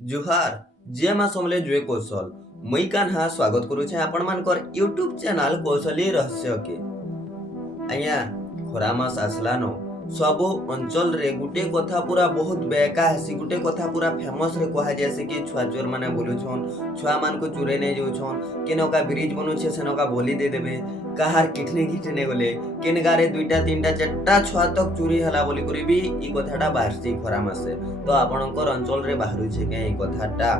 जुहार जे मा समले जुए कौशल मुई कान्हा स्वागत करुछे आपण मानकर यूट्यूब चैनल कौशली रहस्य के आज्ञा खरा मास आसलानो सबो अंचल रे गुटे कथा पूरा बहुत बेका हसी गुटे कथा पूरा फेमस रे कहा जैसे कि छुआ चोर माने बोलुछन छुआ मान को चुरे नै जाउछन केनका ब्रिज बनुछे सेनका बोली दे देबे काहार किठने किठने गले केन गारे दुईटा तीनटा चारटा छुआ तक चोरी हला बोली करी भी ई कथाटा बाहरसी खरा मासे तो आपणकर अंचल रे बाहरुछे के ई कथाटा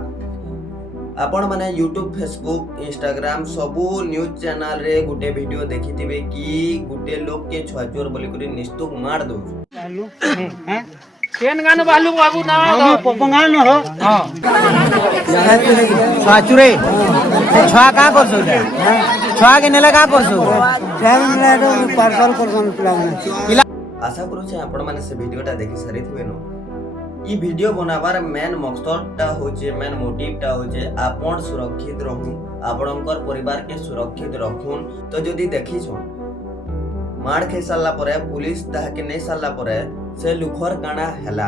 आपण माने YouTube Facebook Instagram सबू न्यूज चैनल रे गुटे वीडियो देखिथिबे कि गुटे लोग के छुआचोर बोली करी निस्तुक मार दउ बालू हैं केन गानो बालू बाबू ना पपंगाल न हो हां छुआचुरे छुआ का करसो छुआ के नेला का करसो छुआ नेला तो पार्सल करसन पिला आशा करू छे आपण माने से वीडियोटा देखि सारिथिबे नो ई वीडियो बनाबार मेन मकसदटा होचे मेन मोटिवटा होचे आपण सुरक्षित रहू आपणकर परिवार के सुरक्षित रखून तो जदी देखि छ मार खे साला परे पुलिस ताहा के नै साला परे से लुखर काना हला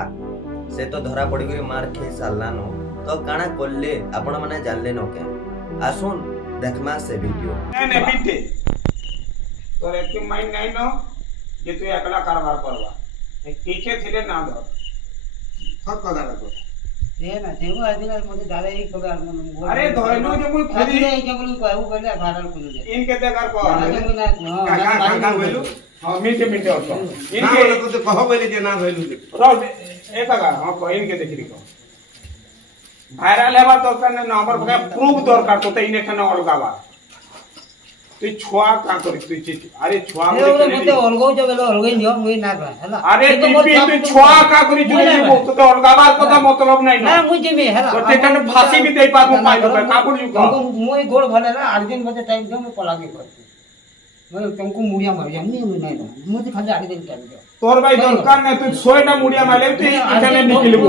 से तो धरा पड़ी गरी मार खे साला नो तो काना कोल्ले आपण माने जानले न के आसुन देखमा से वीडियो ने बिटे तो एक माइंड नहीं नो जे तू एकला कारबार करवा पीछे थिले ना दो सब कदा रखो ए ना जेव आदिन मते दादा ही पगार मन अरे धोइलो जे मुई खुदी ए के बोलू कहू कहले भाड़ल कुल दे इनके देगार को का होइलु हां मिटे मिटे होतो इनके लोग तो कहो बोले जे ना होइलु रो ए तगा हां को इनके देखि को भाइरल हेबा दरकार ने नंबर पका प्रूफ दरकार तो इने खाना अलगावा तू छुआ का करी तू चीज अरे छुआ मते अलगो जे बेलो अलगो नियो मुई ना हला अरे तू छुआ का करी जुली तो अलगावा कथा मतलब नहीं ना मुई जेमे हला तो तेकन फांसी भी दे पाबो पाइलो का कर जु का मुई गोड़ भले ना 8 दिन बजे टाइम दे मैं पलागे कर मैं तुमको मुड़िया मार जानी नहीं ना मुझे खाली 8 दिन टाइम दे तोर भाई दरकार नहीं तू 100 टा मुड़िया मारले तू इखाने निकलबो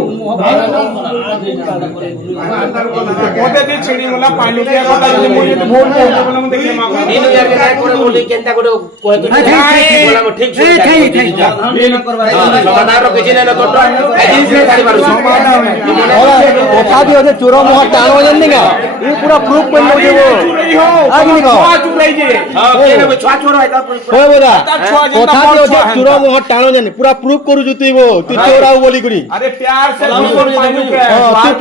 ओते दे छेड़ी वाला पानी के कथा जे मुझे तो भोट बोले मैं देखे मांगा नीनो यार के काय करे बोली केनता करे कोय तो बोला मैं ठीक से नीनो करवा समाधान रो किछि नै तो एजेंसी से खाली मारू कोठा भी होते चोरो मोह टाणो जन्नी का ये पूरा प्रूफ बन लो देबो आगे निको छुआ चुराई जे हां केने छुआ चोर है होय बोला कोठा भी होते चोरो मोह टाणो जन्नी पूरा प्रूफ करू जुतीबो तू चोराउ बोली करी अरे प्यार से तू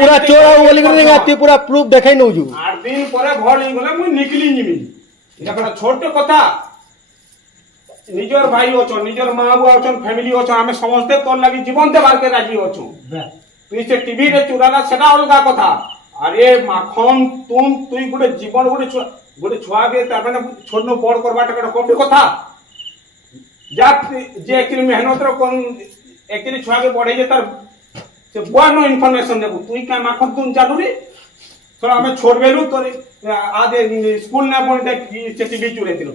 पूरा चोराउ बोली करी तू पूरा प्रूफ देखाई नउ जु 8 दिन परे घर ली गले मुई निकली जिमी এটা কোন ছোট কথা নিজর ভাই অছ নিজর মা বুয়া অছ ফ্যামিলি অছ আমি সমস্ত তোর লাগি জীবন দেবার কে রাজি অছ তুই সে টিভি রে চুরালা সেটা অলগা কথা আরে মাখন তুই গুড়ে জীবন গুড়ে ছুয়া গে তার মানে ছোট বড় করবাটা কোন কম কথা যা যে একটি মেহনত র কোন একটি ছুয়া গে বড়াই যে তার সে বুয়া নো ইনফরমেশন দেবো তুই কা মাখন তুই জানু রে तो हमें छोड़ बेलू तो आधे स्कूल ना पहुंचे टीवी चुरे दिलो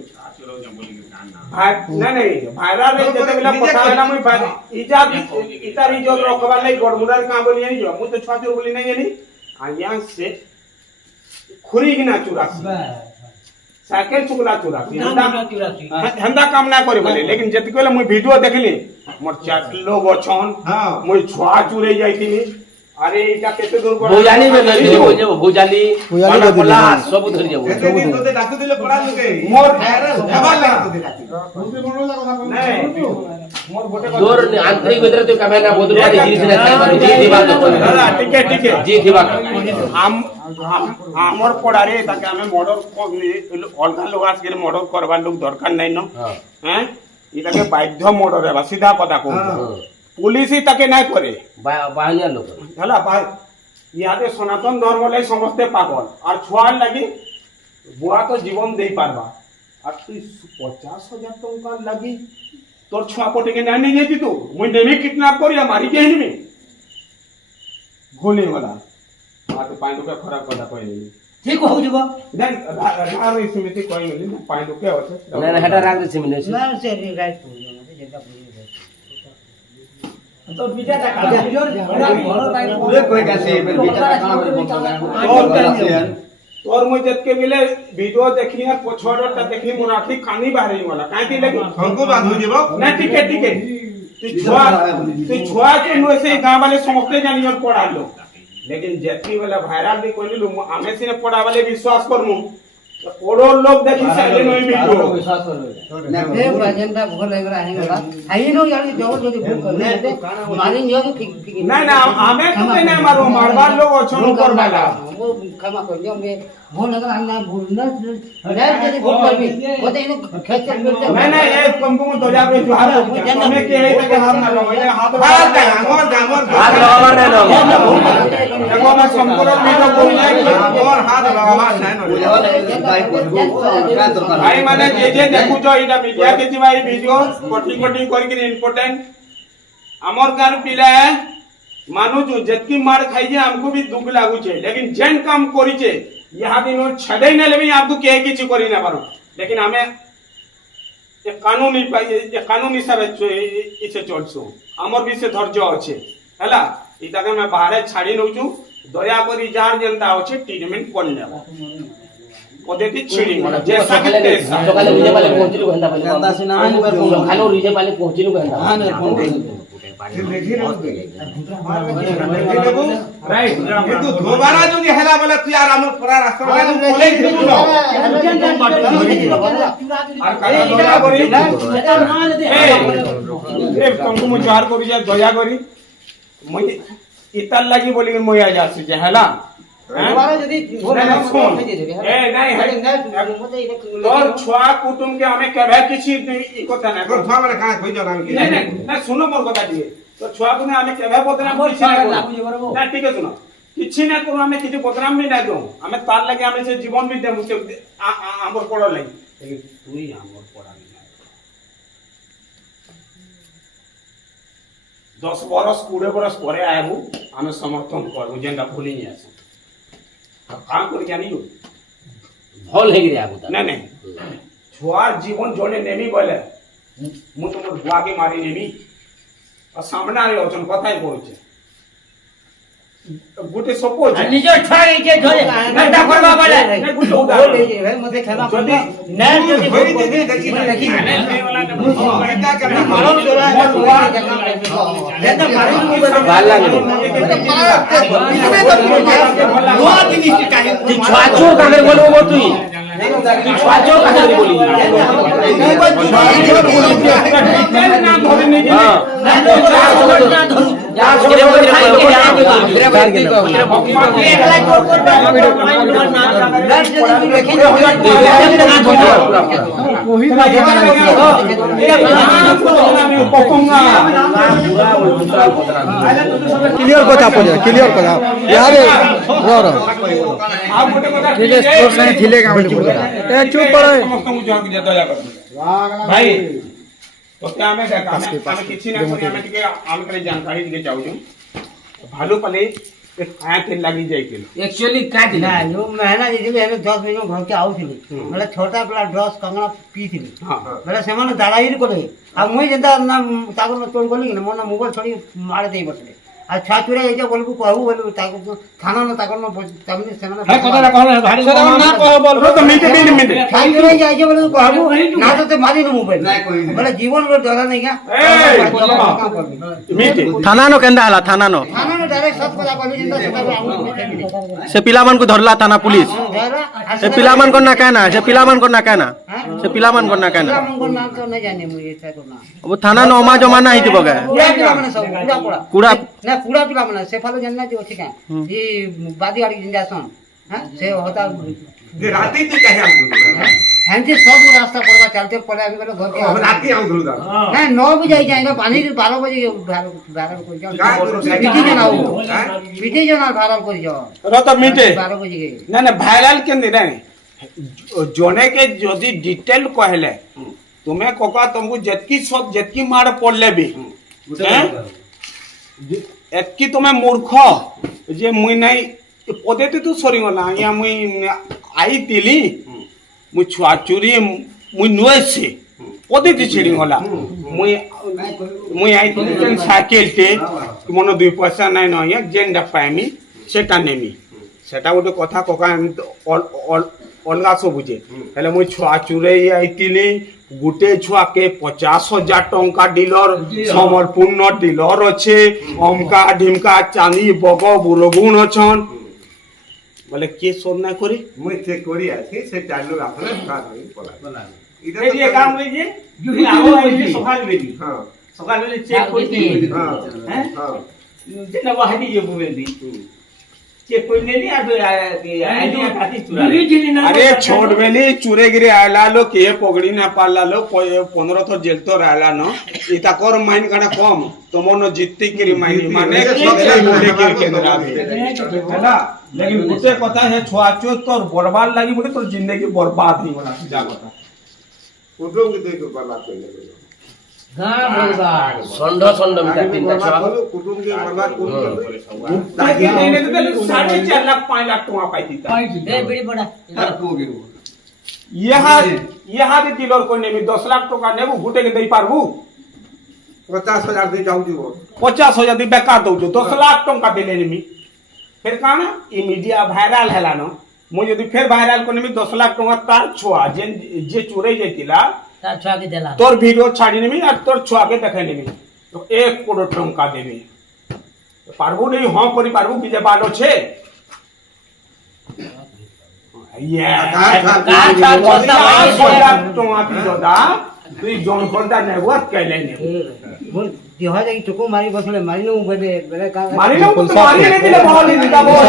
भाई नहीं भाईरा रे जते बेला पता है ना मुई भाई इता रिजल्ट रखबा नै गडमुडार का बोली नहीं जो मु तो छुआ चोर बोली नहीं जानी आया से खुरी गिना चुरा साइकिल चुगला चुरा हंदा काम ना करे बोले लेकिन जति कोला मुई वीडियो देखली मोर चार लोग अछन मुई छुआ चुरे जाईतिनी अरे इटा केते दूर को भुजाली में धरि जेबो भुजाली पला सब धरि जेबो सब तो डाकू दिले पड़ा लगे मोर हेबा लगा तो डाकी नहीं मोर गोटे जोर आंतरिक भीतर तो कमे ना बोदुआ जिनिस ना खाई मारू जी दिबा तो ठीक है जी दिबा हमर पड़ारे ताके हमें मर्डर अलगा लोग आस गेले मर्डर करबा लोग दरकार नहीं न हैं इताके बाध्य मर्डर है सीधा पता को पुलिस ही ताके नहीं करे बाहिया लोग हला भाई यादे सनातन धर्म लाई समस्ते पागल और छुआर लगी बुआ तो जीवन दे पारबा और तू 50,000 टका लगी तोर छुआ पटे के नहीं जेती तू मुई नेमी किडनैप करिया मारी के हिनी गोली वाला आ तो पाइन के खराब कदा कहली ठीक हो जबो देन रार समिति कहली पाइन के होছে ना हेटा राग दे मिने ना से राइट जेटा तो बीटा का पूरे कोई कैसे बीटा का काम और मुझे जब के मिले वीडियो देखी है पछोड़टा देखी मुराठी कानी बाहर ही वाला काहे की लगी हमको बात हो जेबो ना ठीक है तू छुआ के नु से गांव वाले समझते जानी और पढ़ा लो लेकिन जेतकी बेला भाइराल भी कहलु आमे सिने पड़ा वाले विश्वास करमु करोड़ लोग देखि साइले नई वीडियो ए भजनटा भूल हेगरा हेगरा आई नो यार जो जो भूल कर मारिन जो ठीक ना ना आमे तो नहीं मारो मारबार लोग अछन कर वाला वो क्षमा कर दियो मैं भूल हेगरा ना भूल ना यदि भूल कर भी वो तो इनो खेच कर नहीं नहीं ये तुमको मैं दो पे जोहार हमें के है के हाथ ना लगाओ हाथ हाथ लगावर नहीं लोग देखो मैं संपूर्ण वीडियो बोल रहा और हाथ लगावा नहीं भाई माने जे देखु जो इटा मीडिया के भाई वीडियो कोठी कोठी करके इंपोर्टेंट हमर कार पिला है मानु जो जतकी मार खाई जे हमको भी दुख लागू छे लेकिन जेन काम करी छे यहां दिन छडे न लेबी आपको के किछ करी ना पारो लेकिन हमें ये कानूनी ये कानूनी हिसाब इसे चलसु हमर भी से धैर्य अच्छे हला इटा के मैं बाहर छाड़ी नउचू दया करी जार जनता अच्छे ट्रीटमेंट कर लेबा पद्धति छिड़ी जैसा कि तैसा सकाले रिजे पाले पहुंचिलु गंदा पाले सकालो रिजे पाले पहुंचिलु गंदा राइट কিন্তু ধোবারা যদি হেলা বলে তুই আর আমার পড়া রাস্তা মানে বলেই দিবি না আর কাকা দয়া করি এ तुमको मु चार करी जा दया करी মই ইতার লাগি বলি মই আজ আসি যে হেলা তোর ছুয়া কুটুম কে আমি কেবে কিছু ই কথা না তোর ছুয়া মানে কাজ হই যাও আমি কি না শুনো মোর কথা দিয়ে তোর ছুয়া কুনে আমি কেবে বদনাম কিছু না ঠিক আছে শুনো কিছু না করু আমি কিছু বদনাম भी না দো আমি তার লাগি আমি সে জীবন भी দেমু আমর পড়া লাগি তুই আমর পড়া না 10 বরস 20 বরস পরে আইবু আমি সমর্থন করবো যেটা ভুলি নি আছে काम कर जानी हो भल हे गिरे आगु नहीं नहीं छुआ जीवन जोने नेमी बोले मु तुम बुआ के मारी नेमी और सामने आले ओचन कथाई कहूचे गुटे सपोज निजो छाई के धरे नंदा करबा बोले गुटे उदाहरण भाई मते क्षमा कर जदी ना जदी भरी देखी देखी देखी क्या करना मारो जोरा गाल लागे तू छुआचोर काहे बोलबो मो तुई तू छुआचोर काहे बोली ना धरे नहीं हां जा छोड़े वो क्लियर কথা পড়ে ক্লিयर কথা ইয়ারে রর ঠিক আছে তোর সাথে ছিলে কাম এ চুপ পড়ে भाई तो क्या हमें देखा हमें किसी ना कोई हमें के हम करे जानकारी दिके जाऊ छु भालू पले एक आया के लगी जाय के एक्चुअली का दिला ना यो महीना जे हमें 10 मिनट घर के आउथिली मतलब छोटा बड़ा ड्रस कंगना पीथिली हां मतलब सेमान दाड़ाई करे आ मुई जेंता ना ताको न तोड़ गली न मोना मोबाइल छोड़ी मार देई बसले आ छाचुरे जे बोलबू कहू बोलू ताको थाना न ताको न तमने सेमान है कतरा कहले भारी ना कह बोल तो मिनट छाचुरे जे बोलू कहू ना तो मारी न मोबाइल बोले जीवन रो डरा नहीं क्या मिनट थाना नो केंदा हला थाना नो थाना न डायरेक्ट सब पता कहली जेंता सेटा से पिलामान को धरला थाना पुलिस से पिलामान को ना कहना से पिलामान को ना कहना से पिलामान को ना कहना हमको नाम तो नहीं जाने मुझे था को ना वो थाना नो मा जमा नहीं दिबो गे पूरा पिला माने सब पूरा कूड़ा ना पूरा पिला माने से फालो जानना जो अछि का ये बादी गाड़ी जिंदा सन हां से होता राती तू कहे हमको हंती सब रास्ता पड़वा चलते पड़े अभी मेरे घर के राती आऊं धुलदा ना 9 बजे जाएगा पानी 12 बजे 12 को का जाओ करू पीछे जना हो पीछे जना भाड़ल कर जाओ रत मिनट 12 बजे गए ना ना भाइराल के नहीं जोने के जदी डिटेल कहले तुम्हें कोका तुमको जतकी सब जतकी मार पड़ले भी एतकी तुम्हें मूर्ख जे मुई नहीं पद्धति तो सरी गला या मुई आई तिली मुई छुआ चुरी मुई नुएसे पद्धति छिड़ी गला मुई आई तिली साइकेल टे मन 2 पैसा नहीं न या जेंडा पाइमी सेटा नेमी सेटा गोटे कथा कोका अलगा सब बुझे हेले मुई छुआ चुरे आई तिली গুটে ছুয়াকে 50,000 টঙ্কা ডিলর সমরপূর্ণ ডিলর আছে অমকা ঢিমকা চাঁদি বগ বুরগুণ অছন বলে কে শোধ না করি মুই চেক করি আছি সে চালু আসলে কাজ হই পলা এই যে কাম হই যে সকাল বেলি হ্যাঁ সকাল বেলি চেক করতে হ্যাঁ হ্যাঁ হ্যাঁ যেটা বাহাদি যে বুবেদি চেক করে নেলি আর আইডি খাতি চুরা अरे छोट बेली चुरे गिरे आला लो के पगड़ी ना पाला लो 15 थर जेल तो रहला न इता कर माइन काना कम तमो न जित्ती गिरी माइन माने सबसे बोले के केंद्रा हैला लेकिन गुटे कथा है छुआचो तोर बर्बाद लागी बोले तोर जिंदगी बर्बाद नहीं होला जा कथा কুটুম কি দেখো বলা কইলে ষণ্ড ষণ্ড মিটার তিনটা ছুয়া কুটুম কি বলা কোন ताकि लेने तो 4.5 लाख 5 लाख टका पाई दीता यहाँ भी दिलर कोई नहीं 10 लाख टका नेबू गुटे के दे पारबू 50,000 दे जाऊ जीवो 50,000 दी बेकार दउ 10 लाख टका देले नेमी फिर काना ई मीडिया वायरल हैला न मो यदि फिर वायरल कोने में 10 लाख टका तार छुआ जे चुरे जैतिला तार छुआ के देला तोर वीडियो छाड़ी नेमी और तोर छुआ के देखे नेमी तो 1 करोड़ टका देबी पारबू नहीं हां करी पारबू कि जे बालो छे ये তুই জন করদা নেবত কইলে নে দেহ যাই চুকু মারি বসলে মারি নো বেলে বেলে কা মারি না তো মারি নে দিলে বহলি দিতা বল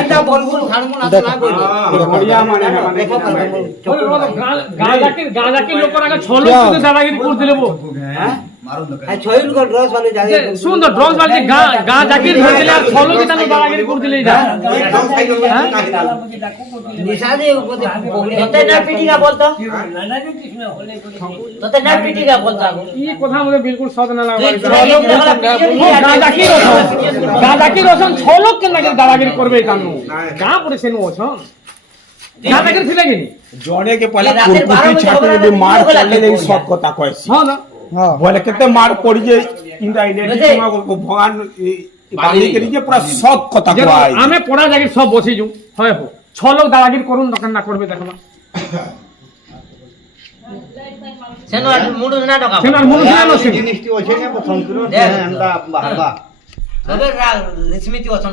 এটা বলবুল খাড়মু না না কইলো বড়িয়া মানে দেখো গাঁজাকে লোকের আগে 6 লোক শুধু দাদাগিরি করে দিলে হ্যাঁ আর ছয়ল কো ড্রস वाले যাই সুন্দর ড্রোন বাজে গাঁজাকে ধরে দিলে আর 6 লোক তাকে দাদাগিরি করে দিলে যা নিশানে উপরে তোতে না পিটিকা বলতো তোতে না পিটিকা বলতো এই কথা আমাদের বিলকুল সদ না লাগা গাঁজাকি গাঁজাকি রসন 6 লোক কেন লাগে দাদাগিরি করবে কেন গাঁ পড়েছে নো অছন গাঁজাকি ছিল কি জনে के पहले कुरकुटी छाटे में मार चले नहीं सब কথা কইছি हां ना बोले केते मार पड़ी जे इंदा आइडेंटिटी को भगवान बाली के लिए पूरा सब কথা কয় আমি পড়া জায়গা সব বসি যু হয় হো 6 লোক দাদাগিরি করুন দোকান না করবে দেখবা সেনো আর মুড়ু না টাকা সেন আর মূল জানো সে জিনিসটি ওছে না সংকীর্ণ আমরা বাবা তবে স্মৃতি অছন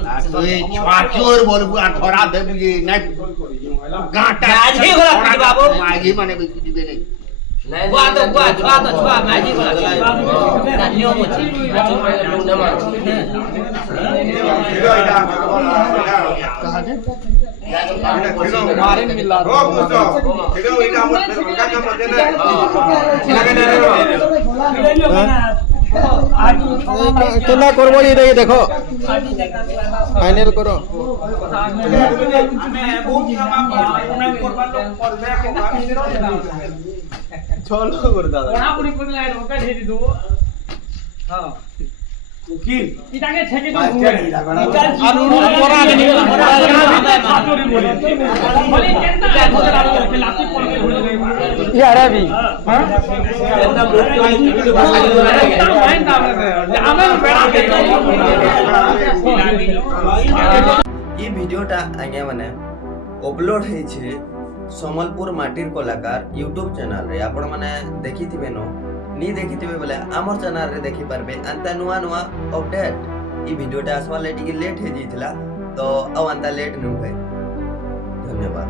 এই ছুয়াচোর বলবু আর ধরা দেবু যে নাই গাটা আজি গলা পিটি বাবু মাগি মানে দিবে নাই গুয়া তো ছুয়া মাজি গলা তার নিয়ম আছে মারেন মিল্লা ও বুঝো এটা এটা আমার অলগা কাম আছে না কেনা করবো এটা দেখো ফাইনাল করো চলো করে দাদা পড়াপড়ি করে লাইন ওকে দিয়ে দিব হ্যাঁ উকিল ইটাকে ছেকে দাও আর উড়ু পড়া নেই ছাত্রী বলি বলি কেনটা লাতি পড়ে ঘুরে যাবে ইয়ারে ভি হ্যাঁ কেনটা মৃত্যু হয় মাইন্ড দাও আমি বেড়া এই ভিডিওটা আজ্ঞা মানে অপলোড হয়েছে সম্বলপুর মাটির কলাকার ইউट्यूब চ্যানেল রে আপন মানে দেখিথিবে ন নি দেখিথিবে বলে আমার চ্যানেল রে দেখি পারবে আন্তা নুয়া নুয়া আপডেট এই ভিডিওটা আসবা লেট হে যাইতলা তো আও আন্তা লেট नु है धन्यवाद।